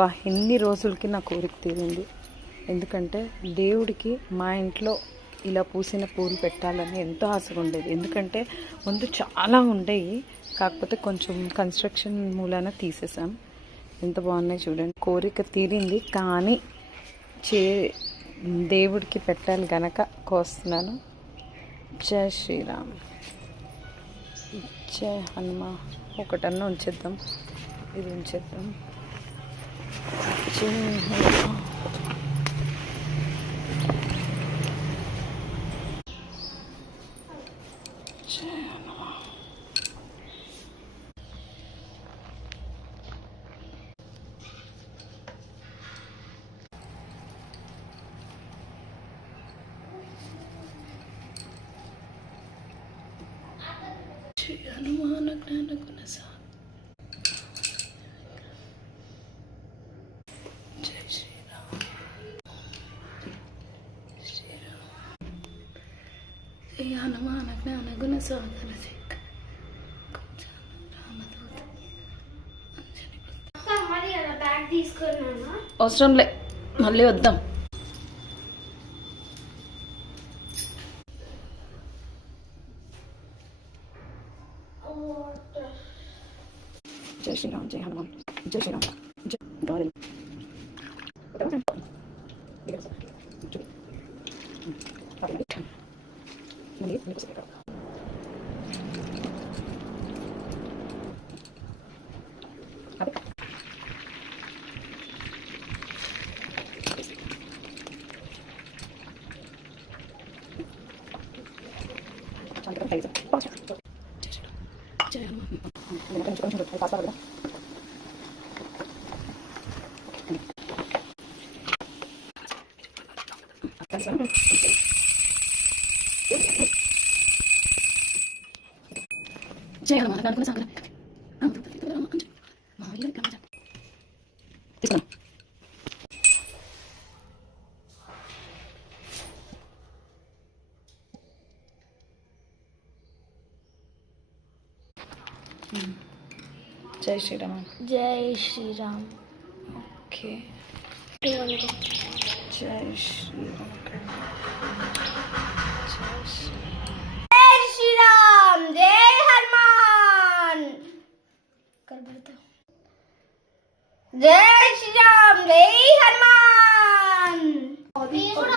ఎన్ని రోజులకి నా కోరిక తీరింది. ఎందుకంటే దేవుడికి మా ఇంట్లో ఇలా పూసిన పూలు పెట్టాలని ఎంతో ఆశగా ఉండేది. ఎందుకంటే ముందు చాలా ఉండేవి, కాకపోతే కొంచెం కన్స్ట్రక్షన్ మూలాన తీసేసాం. ఎంత బాగున్నాయి చూడండి. కోరిక తీరింది, కానీ దేవుడికి పెట్టాలి గనక కోస్తున్నాను. జై శ్రీరామ్, జై హనుమ. ఒకటన్నా ఉంచేద్దాం, ఇది ఉంచేద్దాం. జై హనుమ. జై హనుమ. జై హనుమాన్ జ్ఞాన గుణ సాగర. జై శ్రీరామ్. జై హనుమాన్ జ్ఞాన గుణ సాగర. అవసరం లే, మళ్ళీ వద్దాం. జై శ్రీరామ్, జై హనుమాన్, జై శ్రీరామ్, జై గాలి. జై హనుమాన్ అనుకున్న సాగర. జై శ్రీరామ్. జై శ్రీరామ్. ఓకే. జై శ్రీరామ్. జై శ్రీరామ్. జై హనుమాన్. జై శ్రీరామ్. జై హనుమాన్.